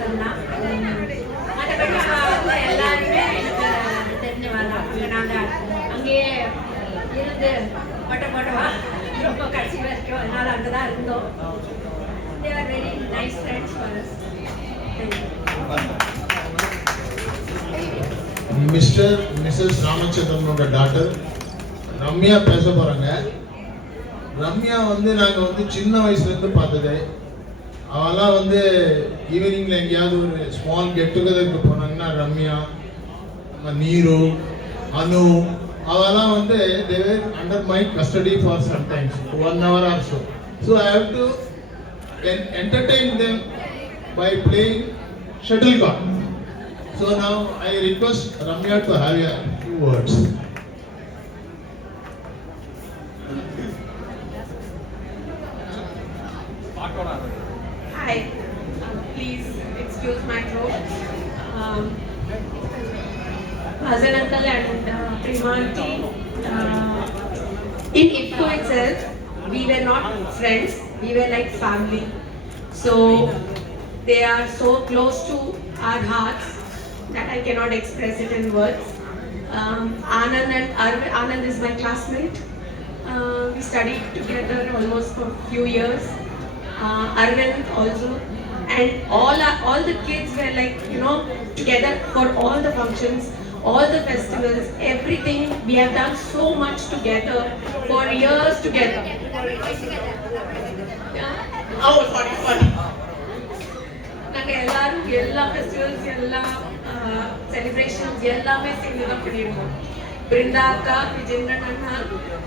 சொன்னா. மற்றபடி எல்லாருமே எனக்கு தெரிஞ்சவங்க தான். நாங்கள் அங்கேயே இருந்து போட்டவா ரொம்ப கடைசி வரைக்கும் அதனால் அங்கே தான் இருந்தோம். They are very nice friends for us. Mr Mrs ராமச்சந்திரனோட டாட்டர் ரம்யா பேச போகிறாங்க. ரம்யா நாங்கள் சின்ன வயசுலேருந்து பார்த்தது. அவெல்லாம் ஈவினிங்கில் எங்கேயாவது ஒரு ஸ்மால் கெட் டுகெதருக்கு போனாங்கன்னா ரம்யா, நீரு, அனு அவெல்லாம் they were under my custody for sometimes 1 hour or so. So I have to entertain them by playing shuttlecock. So now I request Ramya to have a few words. Hi, please excuse my throat. Hasan uncle and Prima aunty, in IFCO itself, we were not friends, we were like family. So they are so close to our hearts that I cannot express it in words. Anand and Anand is my classmate. We studied together almost for a few years. Arvind also, and all the kids were like, together for all the functions, all the festivals, everything. We have done so much together for years together. Oh, sorry. நாங்கள் எல்லாரும் எல்லா festivals எல்லா celebrations எல்லாமே சேர்ந்து தான் பண்ணியிருக்கோம். Brinda Akka, Vijendran Anna,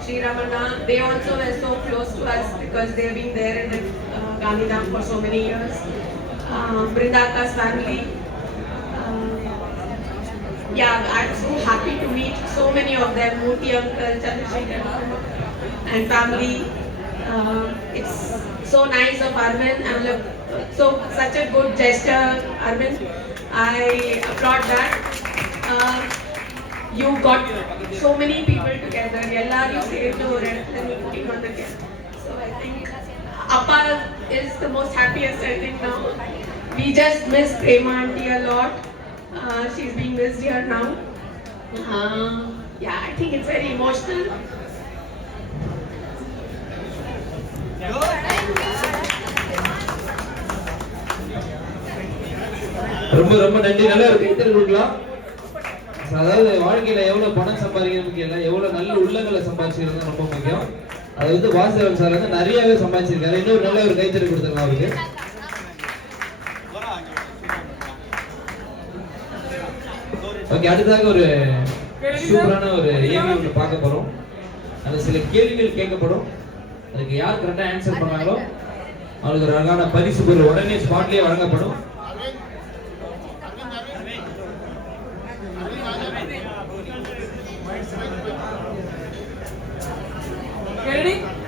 Sriram Anna, they also were so close to us because they have been there in the Gandhidham for so many years. Brinda Akka's family. I'm so happy to meet so many of them, Murthy uncle, Chandrasekhar and family. It's so nice of Arvind. Such a good gesture, Arvind. I applaud that. You got so many people together. எல்லாரையும் சேர்த்து ஒரு இடத்துல நீ கூட்டிட்டு வந்திருக்கேன். So I think Appa is the most happiest I think now. We just miss Prema aunty a lot. She's being missed here now. I think it's very emotional. ரொம்ப ரொம்ப நன்றி. நல்லா ஒரு கைத்தறி கொடுக்கலாம். அதாவது வாழ்க்கையில எவ்வளவு பணம் சம்பாதிக்கிறது முக்கியம் இல்லை, எவ்வளவு நல்ல உள்ளங்களை சம்பாதிச்சிருந்தா ரொம்ப முக்கியம். அது வாசுதேவன் சார் நிறையவே சம்பாதிச்சிருக்காரு. இன்னொரு நல்ல ஒரு கைத்தறி கொடுத்துருக்கலாம் அவருக்கு. ஓகே, அடுத்ததாக ஒரு சூப்பரான ஒரு ஏவி ஒன்று பார்க்க போறோம். அது சில கேள்விகள் கேட்கப்படும். அதுக்கு யார் கரெக்டா ஆன்சர் பண்ணாங்களோ அவங்களுக்கு ஒரு அழகான பரிசு பொருள் உடனே ஸ்பாட்லயே வழங்கப்படும்.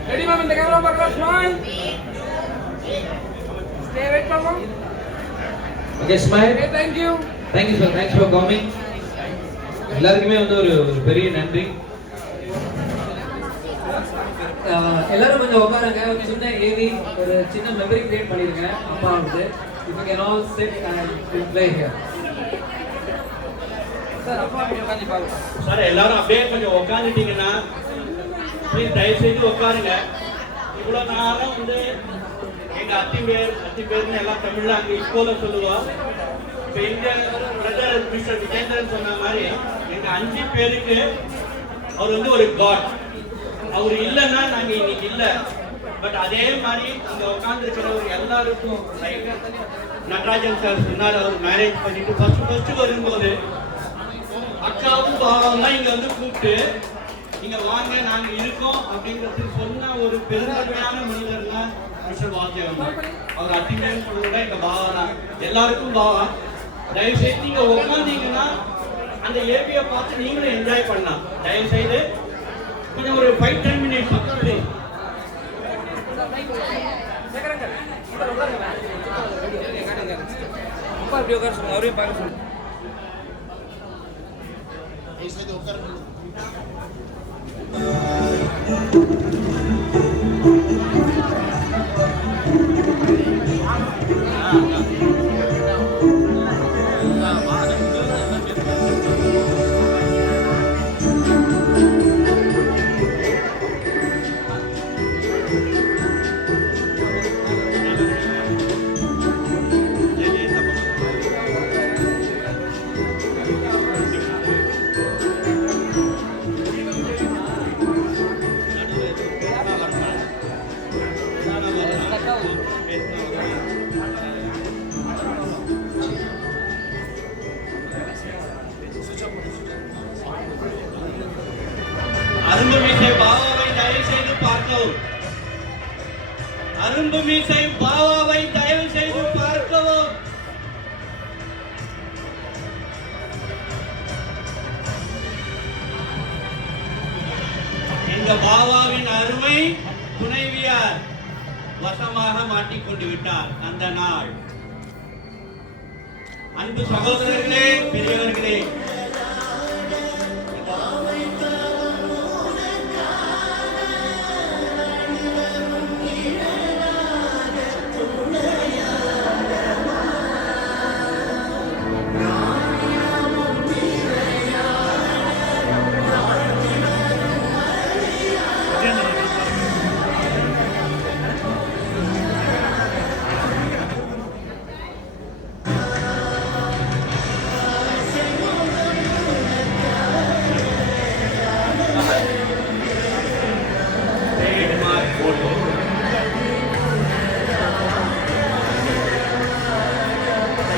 Ready, ma'am, in the camera, back smile. Stay away from ma'am. Okay, smile. Okay, thank you. Thank you sir, thanks for coming. எல்லாருக்குமே ஒரு பெரிய நன்றி. எல்லாரும் கொஞ்சம் உட்காருங்க. ஒரு சின்ன ஏவி ஒரு சின்ன மெமரி கிரியேட் பண்ணிருங்க அப்பாவுக்கு. If you can all sit and play here. Sir அப்பா அப்படியே உட்கார்ந்து பாருங்க. சார் எல்லாரும் அப்படியே கொஞ்சம் உட்காந்துட்டீங்கன்னா ப்ளீஸ் தயவு செய்து உட்காருங்க. இவ்வளோ நேரம் எங்க அத்திம்பேர்னு எல்லாம் தமிழ்ல அங்கே இஸ்கோல சொல்லுவோம். இப்போ எங்க பிரதர் மிஸ்டர் விஜேந்திரன் சொன்ன மாதிரி எங்க 5 பேருக்கு அவர் ஒரு காட். அவர் இல்லைன்னா நாங்க இன்னைக்கு இல்லை. பட் அதே மாதிரி இங்க உட்கார்ந்து இருக்கிறவர் எல்லாருக்கும் நடராஜன் சார் சொன்னார், அவர் மேரேஜ் பண்ணிட்டு ஃபர்ஸ்ட் வரும்போது அக்காவும் பாவம்லாம் இங்க கூப்பிட்டு இங்க வாங்க நாங்க இருக்கோம் அப்படிங்கிறது சொன்ன ஒரு பெருந்தன்மையான மனிதர்னா மிஸ்டர் வாசுதேவன். அவர் அத்திமேல் சொல்லுங்க எங்க பாவனா எல்லாருக்கும் பாவா. தயவு செய்து நீங்க உட்காந்தீங்கன்னா அந்த ஏபியை பார்த்து நீங்களும் என்ஜாய் பண்ணலாம். தயவு செய்து கொஞ்சம் ஒரு 5-10 minutes அப்பா அப்படியே உட்கார சொல்லுங்க. அவரையும் பார்க்க சொல்லுங்க. அருள்மிசை பாவாவை தயவு செய்து பார்க்கவும். எங்க பாவாவின் அருமை துணைவியார் வசமாக மாட்டிக்கொண்டு விட்டார் அந்த நாள். அன்பு சகோதரர்களே, பெரியவர்களே,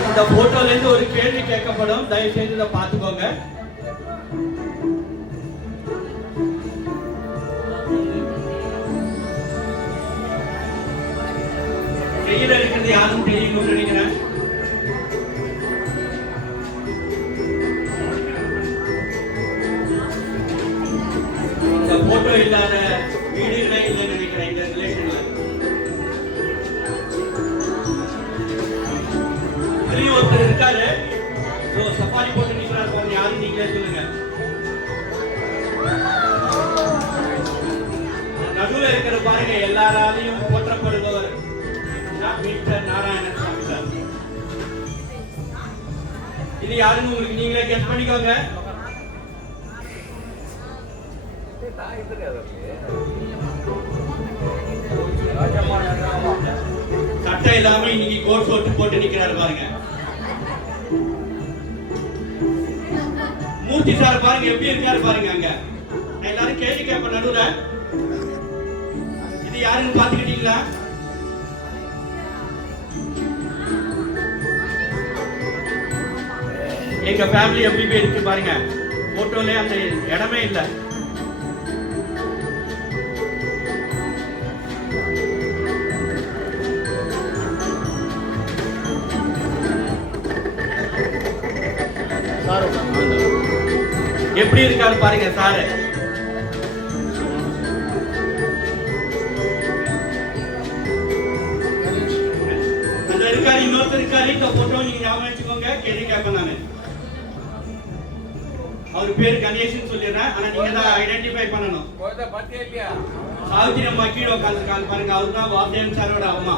இந்த போட்டோல இருந்து ஒரு கேள்வி கேட்கப்படும், தயவு செய்து இதை பார்த்துக்கோங்க. கையில இருக்கிறது யாரும் தெரியணும்னு நினைக்கிறேன். இந்த போட்டோ இல்லாத வீடுகளே இல்லைன்னு நினைக்கிறேன் இந்த ரிலேஷன்ல. ஒருத்தர் இருக்காரு, சஃபாரி போட்டு நிக்கிறாரு, யாரும் நீங்களே சொல்லுங்க. நடுவில் இருக்கிற பாருங்க, எல்லாராலையும் போற்றப்படுபவர் மிஸ்டர் நாராயணசாமி சார். இது யாருன்னு உங்களுக்கு நீங்களே கெஸ் பண்ணிக்கோங்க. சட்டை இல்லாம இன்னைக்கு கோட் சூட் போட்டு நிக்கிறாரு பாருங்க. மூர்த்தி சார் பாருங்க எப்படி இருக்காரு பாருங்க. அங்க எல்லாரும் கேள்வி கேட்ப நடுவுல. இது யாருன்னு பாத்துக்கிட்டீங்களா? எங்க ஃபேமிலி எப்படி இருக்கு பாருங்க. போட்டோல அந்த இடமே இல்லை. எப்படி இருக்காரு பாருங்க சாரு. அந்த இருக்காரு, இன்னொருத்தர் இருக்காரு. இந்த போட்டோ நீங்க ஞாபகம் வச்சுக்கோங்க. கேள்வி கேட்பேன் நானு. அவர் பேரு கணேஷன் சொல்லிடுறேன், ஆனா நீங்க தான் ஐடென்டிஃபை பண்ணணும். சாவித்திரி அம்மா கீழே உட்காந்துருக்காங்க பாருங்க. அவரு தான் வாத்தியன் சாரோட அம்மா.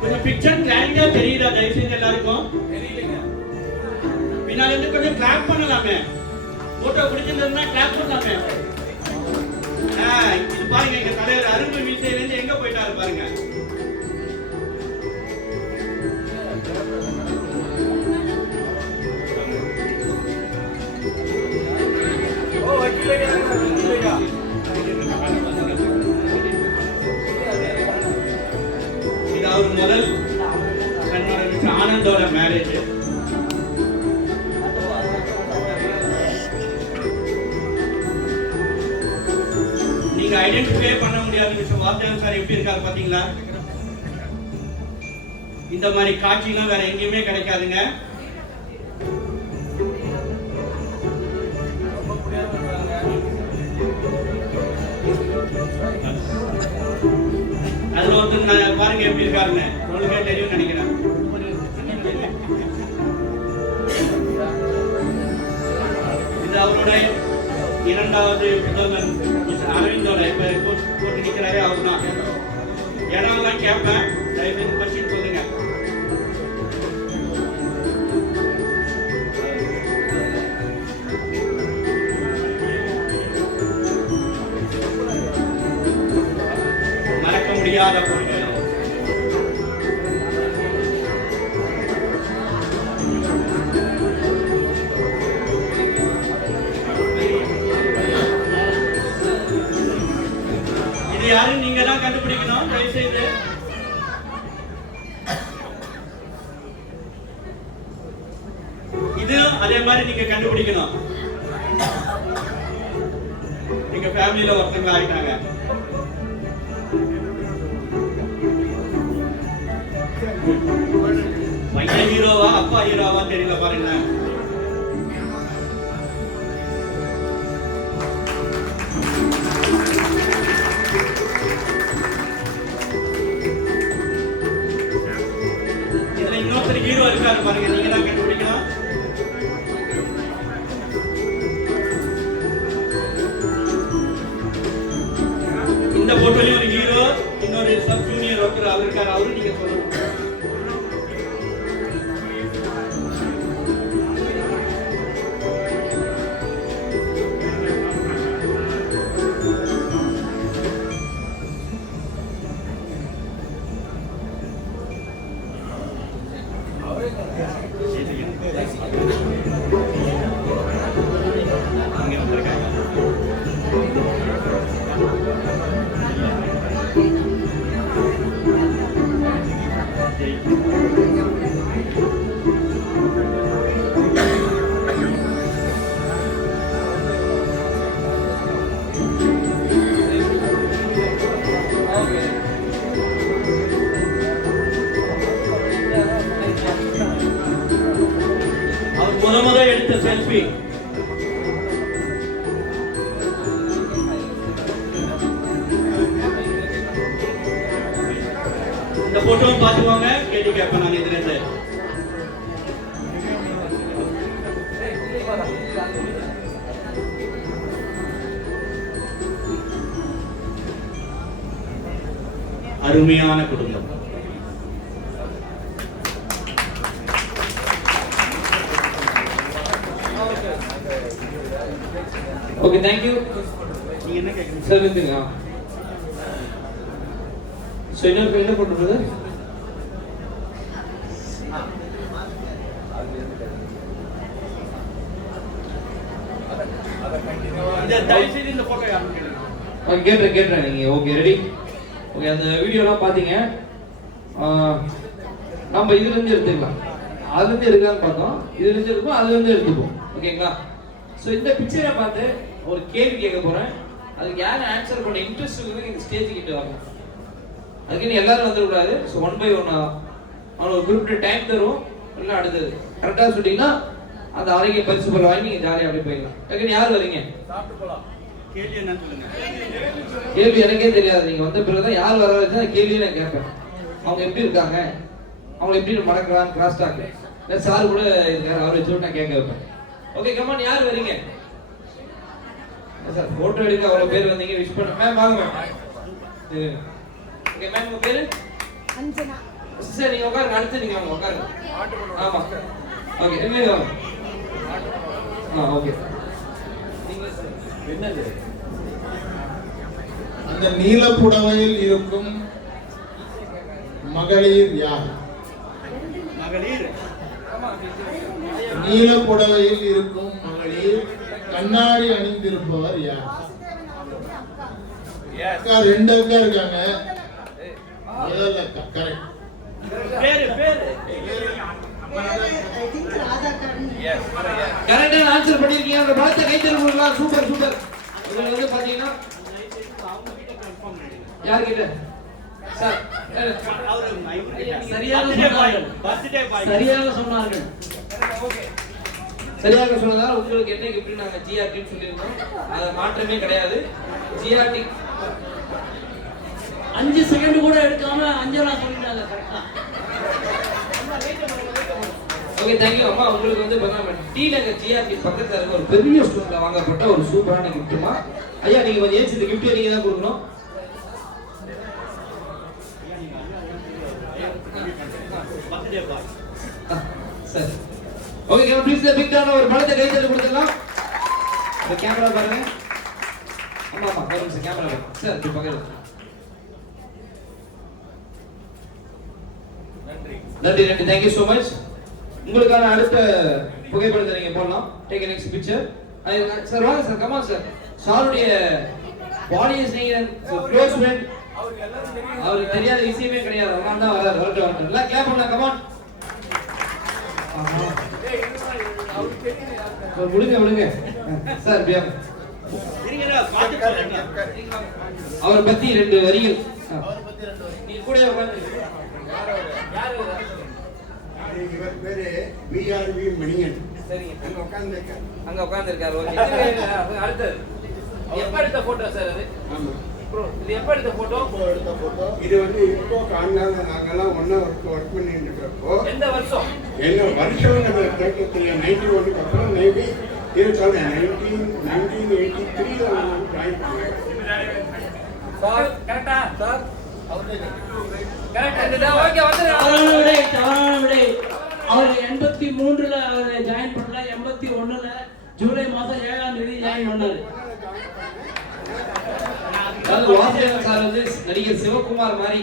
கொஞ்சம் பிக்சர் கிளாரிட்டா தெரியுதா தயவு செஞ்சு எல்லாருக்கும்? பின்னால இருந்து கொஞ்சம் கிளாப் பண்ணலாமே. போட்டோ பிடிச்சிருந்தா கிளாப் பண்ணலாமே. இது பாருங்க, எங்க தலைவர் அருமை மீசையில இருந்து எங்க போயிட்டாரு பாருங்க. இது அவர் முதல் ஆனந்தோட மேரேஜ். நீங்க ஐடென்டிஃபை பண்ண முடியாத விஷயம். வாத்தியான் சார் எப்படி இருக்காரு பாத்தீங்களா? இந்த மாதிரி காட்சிலாம் வேற எங்கேயுமே கிடைக்காதுங்க. அதுல ஒருத்தர் பாருங்க எப்படி இருக்காருன்னு உங்களுக்கே தெரியும் நினைக்கிறேன். இது அவரோட இரண்டாவது புதல்வன் அரவிந்தோட இப்ப போட்டு நிக்கிறாரே அவர் தான். இடம்லாம் கேட்பேன், தயவுசெய்து கொஸ்டின் சொல்லுங்க. மறக்க முடியாத பொருள். இது யாரும் நீங்க தான் கண்டுபிடிக்கணும் தயவு செய்து. இது அதே மாதிரி நீங்க கண்டுபிடிக்கணும். எங்க ஃபேமிலியில ஒருத்தங்களா ஆயிட்டாங்க. பையன் ஹீரோவா அப்பா ஹீரோவா தெரியல பாருங்க. இதுல இன்னொருத்தர் ஹீரோ இருக்காரு பாருங்க, நீங்க தான் கண்டுபிடிக்கலாம். இந்த போட்டோலயும் ஒரு ஹீரோ, இன்னொரு சப் ஜூனியர் ஒருத்தர் அவர் இருக்காரு, அவரு நீங்க சொல்லணும். அங்க வந்திருக்காங்க. அவர் முத எடுத்த செல்ஃபி. இந்த போட்டோவும் பார்த்துக்கோங்க, கேள்வி கேட்பேன் நான் இதுல இருந்து. அருமையான குடும்பம். Okay, thank you. நீங்க என்ன கேக்குறீங்க சார் இருந்துங்க. ஸோ இன்னொரு என்ன பண்ணுறது? தயவு செய்து இந்த போட்டோ யாரும் கேட்டுறேன் நீங்கள். Okay, ready. ஓகே, அந்த வீடியோலாம் பார்த்தீங்க. நம்ம இதுலேருந்து எடுத்துக்கலாம். அதுலேருந்து எடுக்கலாம்னு பார்த்தோம். இதுலேருந்து எடுப்போம், அதுலேருந்து எடுத்துப்போம். ஓகேங்களா? ஸோ இந்த பிக்சரை பார்த்து ஒரு கேள்வி கேட்க போகிறேன். அதுக்கு யாரும் ஆன்சர் பண்ண இன்ட்ரெஸ்ட் இருக்குது இந்த ஸ்டேஜ் கிட்ட வரணும். அதுக்குன்னு எல்லாரும் வந்துடக்கூடாது. ஸோ 1 by 1 அவனுக்கு ஒரு குறிப்பிட்ட டைம் தரும். இல்லை அடுத்தது கரெக்டாக சொல்லிட்டீங்கன்னா அந்த அறைக்கு பரிசு பொருள் வாங்கி நீங்கள் ஜாலியாக அப்படி போயிடலாம். அதுக்குன்னு யார் வரீங்க? கேள்வி என்னன்னு சொல்லுங்க. கேள்வி எனக்கே தெரியாது. நீங்கள் வந்த பிறகு தான் யார் வர வச்சு அந்த கேள்வியை நான் கேட்பேன். அவங்க எப்படி இருக்காங்க, அவங்க எப்படி மடக்கிறாங்க, கிராஸ் டாக் இல்லை சார் கூட இருக்காரு, அவர் வச்சு நான் கேட்க வைப்பேன். ஓகே, கமான், யார் வரீங்க? சார் ஃபோட்டோ எடுக்க அவ்வளோ பேர் வந்தீங்க, விஷ் பண்ண. மேம் வாங்க மேம். ஓகே மேம், உங்கள் பேர்? அஞ்சனா. சார் நீங்கள் உட்காருங்க, அடுத்து நீங்கள் வாங்க உட்காருங்க. ஆமாம், ஓகே, என்ன வாங்க. ஓகே. என்னது அந்த நீல புடவையில் இருக்கும் மகளிர் யார்? மகளிர். நீல புடவையில் இருக்கும் மகளிர் கண்ணாடி அணிந்திருப்பவர் யார்? அக்கா, 2 அக்கா இருக்காங்க. முதல் அக்கா கரெக்ட். கரெக்டான ஆன்சர் பண்ணிருக்கீங்க. அந்த பலத்தை கை தருவீங்களா? Super super. இதுல வந்து பாத்தீங்கன்னா யார் கிட்ட சார் சரியாக சொன்னார்கள். சரியாக சொன்னதால் உங்களுக்கு என்ன கிஃப்ட் நாங்க ஜிஆர்டி சொல்லியிருந்தோம். அது மாற்றமே கிடையாது. ஜிஆர்டி 5 செகண்ட் கூட எடுக்காம அஞ்சலா சொல்லிட்டாங்க கரெக்டா. Okay, thank you. அம்மா உங்களுக்கு வந்து பார்த்தா டி நகர் ஜிஆர்டி பக்கத்துல இருக்க ஒரு பெரிய ஸ்டோர்ல வாங்கப்பட்ட ஒரு சூப்பரான கிஃப்ட்டுமா. ஐயா நீங்க கொஞ்சம் ஏசி இந்த கிஃப்ட் நீங்க தான் கொடுக்கணும். சரி, okay, camera please the pick down. ஒரு பலத்தை கை தட்டி கொடுத்துடலாம். இந்த கேமரா பாருங்க. ஆமா ஆமா, ஒரு நிமிஷம் கேமரா சார் இப்படி பக்கத்துல. நன்றி நன்றி, தேங்க்யூ ஸோ மச். உங்களுக்கான அடுத்த புகைப்படத்தை நீங்க போடலாம். Take next picture. சார் வாங்க சார், கமான் சார். சாருடைய பாலியஸ் நீங்க க்ளோஸ் ஃப்ரெண்ட். அவருக்கு தெரியாத விஷயமே கிடையாது, அதனால தான் வராரு. வரட்டும் எல்லாம் கிளாப் பண்ணலாம், கமான். விடுங்க விடுங்க சார், அவரை பத்தி 2 வரிகள். நீ கூட உட்கார்ந்து. இவர் பேரு பிஆர்வி மணியன். சரிங்க. அங்க உட்கார்ந்திருக்காரு. ஓகே. அடுத்தது எப்ப எடுத்த போட்டோ சார் அது? ஆமா. ப்ரோ இது எப்ப எடுத்த போட்டோ? இது வந்து இப்போ காணாத நாங்கெல்லாம் ஒண்ணா ஒர்க் பண்ணிட்டு இருக்கோம். எந்த வருஷம்? என்ன வருஷம்ங்கிற தேட்டத்துல 91க்கு அப்புறம் மேபி இருக்காங்க. 1983ல நான் ஜாயின் பண்ணேன். சார் கரெக்ட்டா சார்? கரெக்ட்டா ஓகே தவறான விடை. அவர் 83ல அவர் ஜாயின் பண்ணல, 81ல ஜூலை மாதம் 7ஆம் தேதி ஜாயின் பண்ணாரு. அதாவது வாசுதேவன் சார் வந்து நடிகர் சிவகுமார் மாதிரி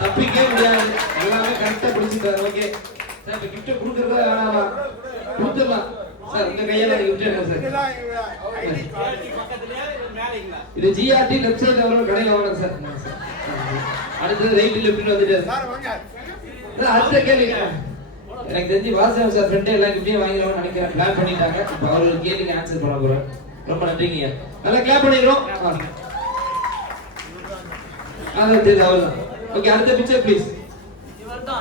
தப்பிக்கவே முடியாது, எல்லாமே கரெக்டா பிடிச்சிட்டாரு. ஓகே சார், இப்ப கிஃப்ட் கொடுக்கறதா வேணாமா? கொடுத்துடலாம் சார், உங்க கையால கிஃப்ட் எடுங்க சார். இது ஜிஆர்டி லெஃப்ட் சைடுல வர கடையில வாங்க சார். அடுத்தது ரைட் லெஃப்ட்ல வந்துட்டாரு சார். அடுத்த கேள்வி எனக்கு தெரிஞ்சு வாசுதேவன் சார் ஃப்ரெண்டே எல்லாம் கிஃப்டையும் வாங்கிடுவாங்கன்னு நினைக்கிறேன். பிளான் பண்ணிட்டாங்க. இப்போ அவர் ஒரு கேள்விக்கு ஆன்சர் பண்ண போறேன். ரொம்ப நன்றிங்க. நல்லா கிளாப் பண்ணிடுறோம். அதான் தெரியுது அவர்தான். ஓகே, அடுத்த பிக்சர் ப்ளீஸ். இவர்தான்.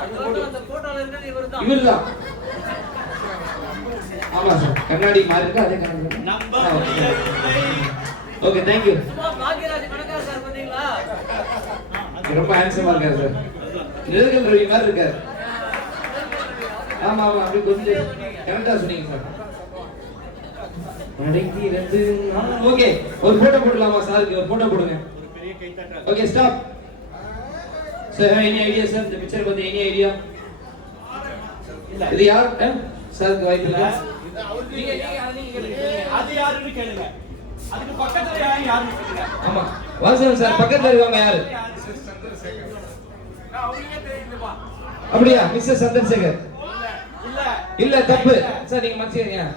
ஆமா சார், கண்ணாடி மாறி இருக்கு, அதே கண்ணாடி. Okay, thank you. ரொம்ப ஹேண்ட்ஸமா இருக்காரு சார். நிழல்கள் ரவி மாதிரி இருக்காரு. ஆமா அப்படி கொஞ்சம் கரெக்டா சொன்னீங்க சார். ஓகே, ஒரு போட்டோ போடலாமா சாருக்கு? ஒரு போட்டோ போடுங்க. Okay, stop. Sir, have any idea, sir? The picture பத்தி any idea? இது யார் சாருக்கு வாய்ப்பு இல்ல. அது யாருன்னு கேளுங்க. அதுக்கு பக்கத்துல யாருன்னு கேளுங்க. ஆமா, வாசன் சார் பக்கத்துல இருக்கவங்க யாரு? அப்படியா? மிஸ்டர் சந்திரசேகர். இல்ல தப்பு சார், நீங்க மன்னிச்சுக்கங்க.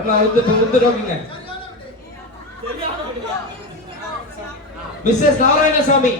எல்லாம் உத்து ரோக்கிங்க. மிஸ்ஸஸ் நாராயணசாமி.